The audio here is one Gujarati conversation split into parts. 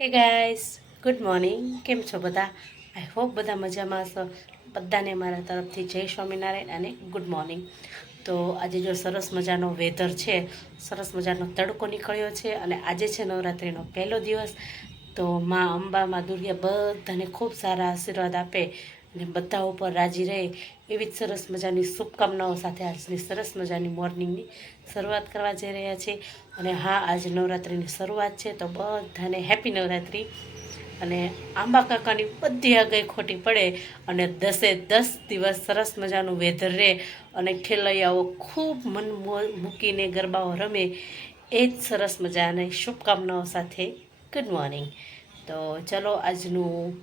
હે ગાઈસ ગુડ મોર્નિંગ કેમ છો બધા? આઈ હોપ બધા મજામાં હશો. બધાને મારા તરફથી જય સ્વામિનારાયણ અને ગુડ મોર્નિંગ તો આજે જો સરસ મજાનો વેધર છે, સરસ મજાનો તડકો નીકળ્યો છે અને આજે છે નવરાત્રિનો પહેલો દિવસ, તો માં અંબા માં દુર્ગા બધાને ખૂબ સારા આશીર્વાદ આપે અને બધા ઉપર રાજી રહે એવી જ સરસ મજાની શુભકામનાઓ સાથે આજની સરસ મજાની મોર્નિંગની શરૂઆત કરવા જઈ રહ્યા છે. અને હા, આજે નવરાત્રિની શરૂઆત છે તો બધાને હેપી નવરાત્રિ. અને આંબા કાકાની બધી આગળ ખોટી પડે અને દસે દસ દિવસ સરસ મજાનું વેધર રહે અને ખેલૈયાઓ ખૂબ મન મૂકીને ગરબાઓ રમે એ જ સરસ મજાની શુભકામનાઓ સાથે. ગુડ મોર્નિંગ તો ચલો આજનું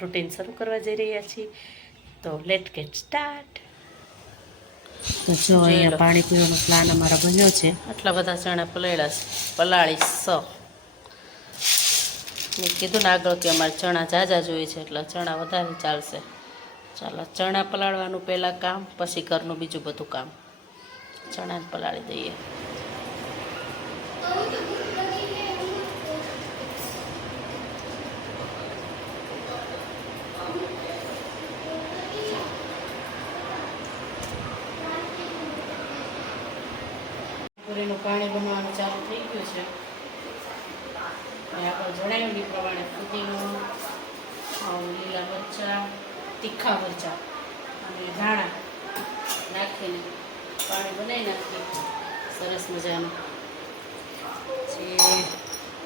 રૂટીન શરૂ કરવા જઈ રહ્યા છીએ. તો લેટ ગેટ સ્ટાર્ટ તો જો અહીંયા પાણી પીવાનો પ્લાન અમારો બન્યો છે. આટલા બધા ચણા પલાળ્યા છે. પલાળી સ. મેં કીધું ને આગળ કે અમારે ચણા ઝાઝા જોઈએ છે એટલે ચણા વધારે ચાલશે. ચાલો ચણા પલાળવાનું પહેલાં કામ પછી ઘરનું બીજું બધું કામ. ચણાને પલાળી દઈએ. પાણી બનવાનું ચાલુ થઈ ગયું છે. આપણે જણાવ્યું એ પ્રમાણે ફુદીનો લીલા મરચાં, તીખા મરચાં અને ધાણા નાખીને પાણી બનાવી નાખીએ. સરસ મજાનું. પછી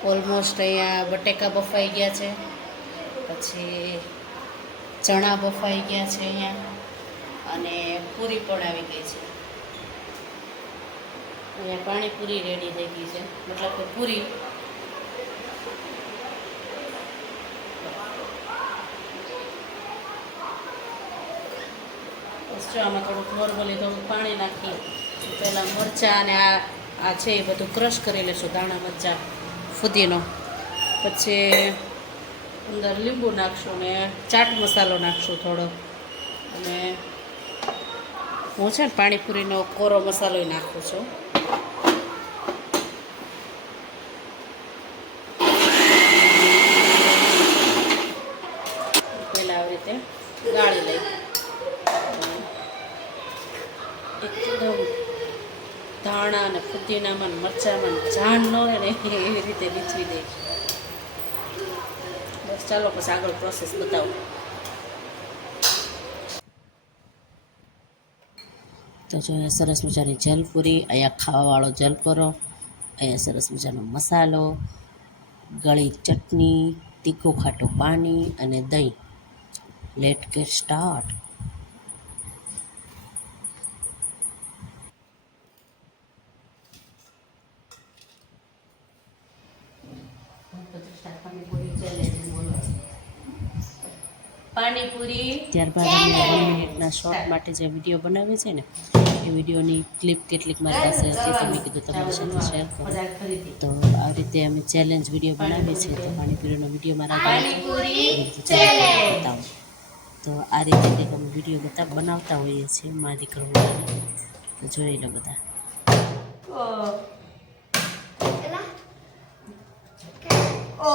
ઓલમોસ્ટ અહીંયા બટેકા બફાઈ ગયા છે. પછી ચણા બફાઈ ગયા છે અહીંયા. અને પૂરી પણ આવી ગઈ છે. અહીંયા પાણીપુરી રેડી થઈ ગઈ છે. મતલબ કે પૂરી. જો આમાં થોડુંક નોર્મલી થોડુંક પાણી નાખી પહેલાં મરચાં અને આ આ છે એ બધું ક્રશ કરી લેશું દાણા મરચાં, ફુદીનો. પછી અંદર લીંબુ નાખશું ને ચાટ મસાલો નાખશું થોડો. અને હું છે ને પાણીપુરીનો કોરો મસાલો નાખું છું પહેલાં આવી રીતે ગાળી લઈ એકદમ ધાણા અને ફુદીનામાં મરચામાં મરચાંમાં ને હોય ને એવી રીતે નીચવી દે. બસ ચાલો, પછી આગળ પ્રોસેસ બતાવું. તો જો અહીંયા સરસ મજાની જલપુરી અહીંયા ખાવાવાળો જલપરો અહીંયા સરસ મજાનો મસાલો, ગળી ચટણી, તીખું ખાટું પાણી અને દહીં. લેટ કે સ્ટાર્ટ પાણીપુરી. ત્યારબાદ અમે બે મિનિટના શોર્ટ માટે જે વીડિયો બનાવે છે ને એ વિડીયોની ક્લિપ કેટલીક મારી પાસે હતી તો મેં કીધું તમારી સાથે શેર કરો. તો આ રીતે અમે ચેલેન્જ વીડિયો બનાવીએ છીએ તો પાણીપુરીનો વીડિયો મારા તો આ રીતે કંઈક અમે વીડિયો બધા બનાવતા હોઈએ છીએ મારા દીકરો. તો જોઈ લો બધા. ઓ.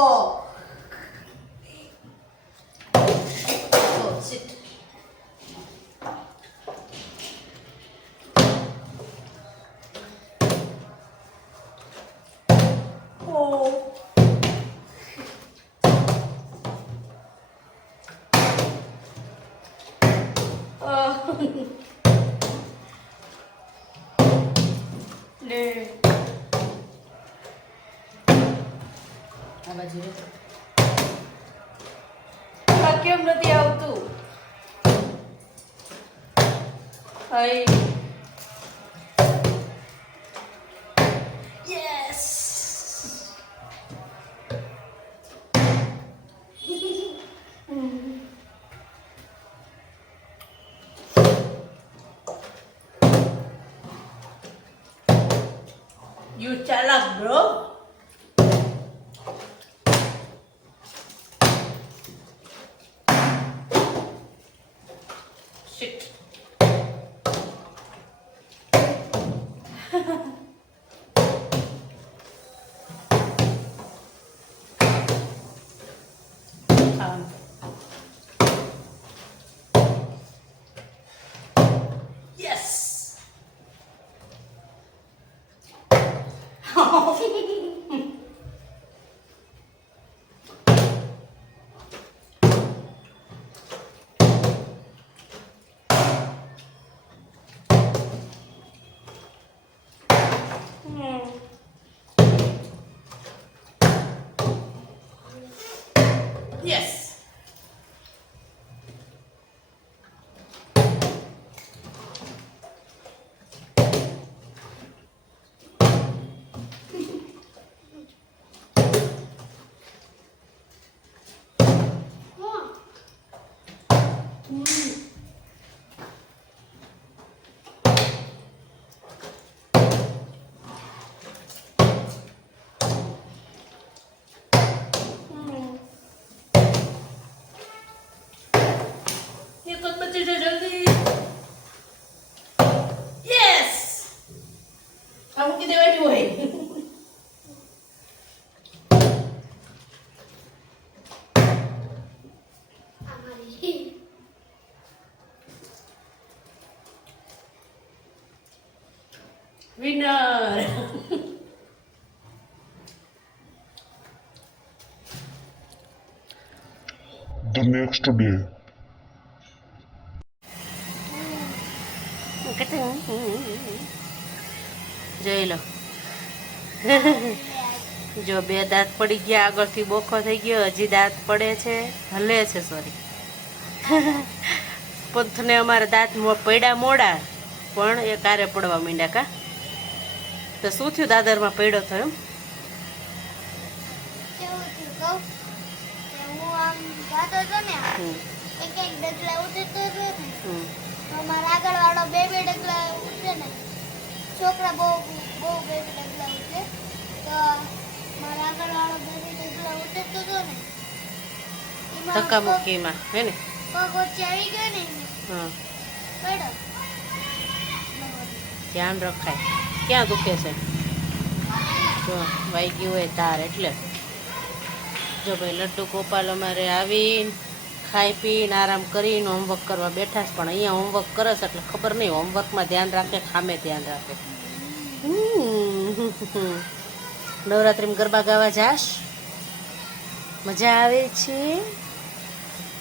આ બાજુ રે આ કેમ નથી આવતું hi yes You chalak, bro. Yes. એક જ બચી છે જલ્દી યસ આ મૂકી દેવાની હોય વિનર the next day. જો બે દાંત પડી ગયા આગળથી બોખો થઈ ગયો હજી દાંત પડે છે. હલે છે સોરી પંથને અમારા દાંત પૈડા પડ્યા મોડા પણ એ કારે પડવા માંડ્યા કા. તો શું થયું દાદરમાં પડ્યો થયો? છોકરા બહુ બહુ બે ડગલા ઉઠે તો ધક્કા મુક્કીમાં હે ને? ધ્યાન રખાય. ક્યાં દુખે છે? જો વાગી હોય તાર એટલે. જો ભાઈ લડ્ડુ ગોપાલ અમારે આવીને ખાઈ પીને આરામ કરીને હોમવર્ક કરવા બેઠા છે પણ અહીંયા હોમવર્ક કરે છે એટલે ખબર નહીં હોમવર્કમાં ધ્યાન રાખે ખામે ધ્યાન રાખે. હમ. નવરાત્રિમાં ગરબા ગાવા જાશ? મજા આવે છે?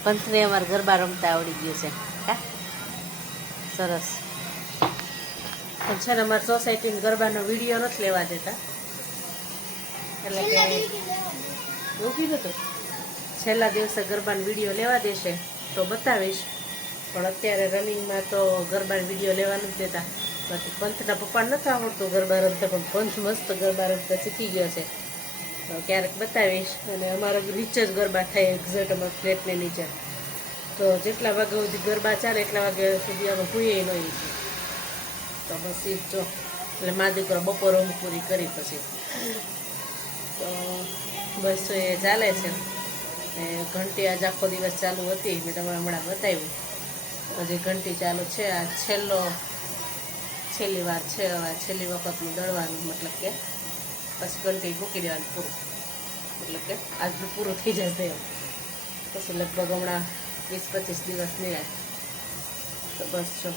પંથને અમારે ગરબા રમતા આવડી ગયું છે. હા? સરસ. પણ છે ને અમારી સોસાયટીમાં ગરબાનો વીડિયો નથી લેવા દેતા. એટલે કે એવું કીધું હતું છેલ્લા દિવસે ગરબાનો વીડિયો લેવા દેશે તો બતાવીશ. પણ અત્યારે રનિંગમાં તો ગરબાનો વીડિયો લેવા નથી દેતા. બાકી પંથના પપ્પા નથી આવડતું ગરબા રમતા, પણ પંથ મસ્ત ગરબા રમતા શીખી ગયો છે. તો ક્યારેક બતાવીશ. અને અમારા નીચે જ ગરબા થાય એક્ઝેક્ટ અમારા ફ્લેટની નીચે. તો જેટલા વાગે સુધી ગરબા ચાલે, એટલા વાગે સુધી અમે હોઈએ નહીં તો બસ એ જો એટલે મા દીકરો બપોર ઊંઘ પૂરી કરી પછી. તો બસ એ ચાલે છે. ને ઘંટી આજ આખો દિવસ ચાલુ હતી, મેં તમે હમણાં બતાવ્યું. હજી ઘંટી ચાલુ છે. આ છેલ્લો છેલ્લી વાર છે, હવે છેલ્લી વખતનું દળવાનું મતલબ કે પછી ઘંટી મૂકી દેવાનું પૂરું. મતલબ કે આજનું પૂરું થઈ જશે એમ. પછી લગભગ હમણાં વીસ પચીસ દિવસ નિરાશ તો બસ જો.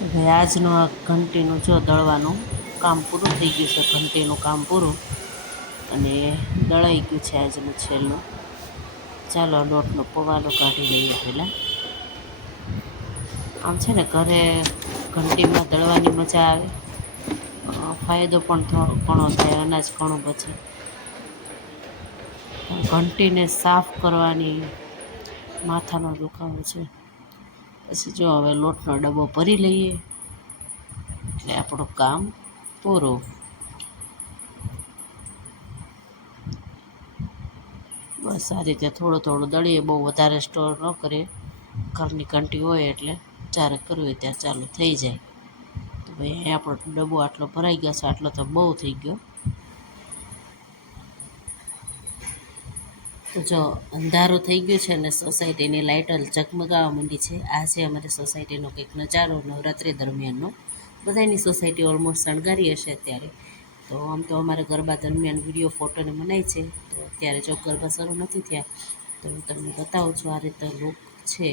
હવે આજનું આ ઘંટીનું જો દળવાનું કામ પૂરું થઈ ગયું છે, ઘંટીનું કામ પૂરું. અને દળાઈ ગયું છે આજનું છેલ્લું. ચાલો લોટનો પવાલો કાઢી લઈએ પહેલાં. આમ છે ને ઘરે ઘંટીમાં દળવાની મજા આવે. ફાયદો પણ થોડો ઘણો થાય, અનાજ ઘણું બચે. ઘંટીને સાફ કરવાની માથાનો દુખાવો છે. પછી જો હવે લોટનો ડબ્બો ભરી લઈએ. એટલે આપણું કામ પૂરું. બસ આ રીતે થોડું થોડું દળીએ, બહુ વધારે સ્ટોર ન કરીએ. ઘરની કંટી હોય એટલે જ્યારે કરવું હોય ત્યારે ચાલુ થઈ જાય. તો ભાઈ આપણો ડબ્બો આટલો ભરાઈ ગયો છે, આટલો તો બહુ થઈ ગયો. તો જો અંધારું થઈ ગયું છે અને સોસાયટીની લાઇટલ ઝગમગાવા માંડી છે. આ છે અમારી સોસાયટીનો કંઈક નજારો નવરાત્રિ દરમિયાનનો. બધાની સોસાયટી ઓલમોસ્ટ શણગારી હશે અત્યારે. તો આમ તો અમારે ગરબા દરમિયાન વીડિયો, ફોટોને મનાય છે. અત્યારે જો ગરબા શરૂ નથી થયા. તો હું તમને બતાવું છું, આ રીતે લુક છે.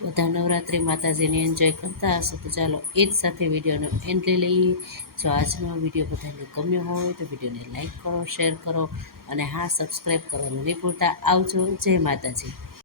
બધા નવરાત્રિ માતાજીને એન્જોય કરતા હશો તો ચાલો એ જ સાથે વિડીયોનો એન્ડ લઈ લઈએ. જો આજનો વીડિયો બધાને ગમ્યો હોય તો વિડીયોને લાઇક કરો શેર કરો અને હા સબસ્ક્રાઈબ કરવાનું નહીં ભૂલતા. આવજો, જય માતાજી.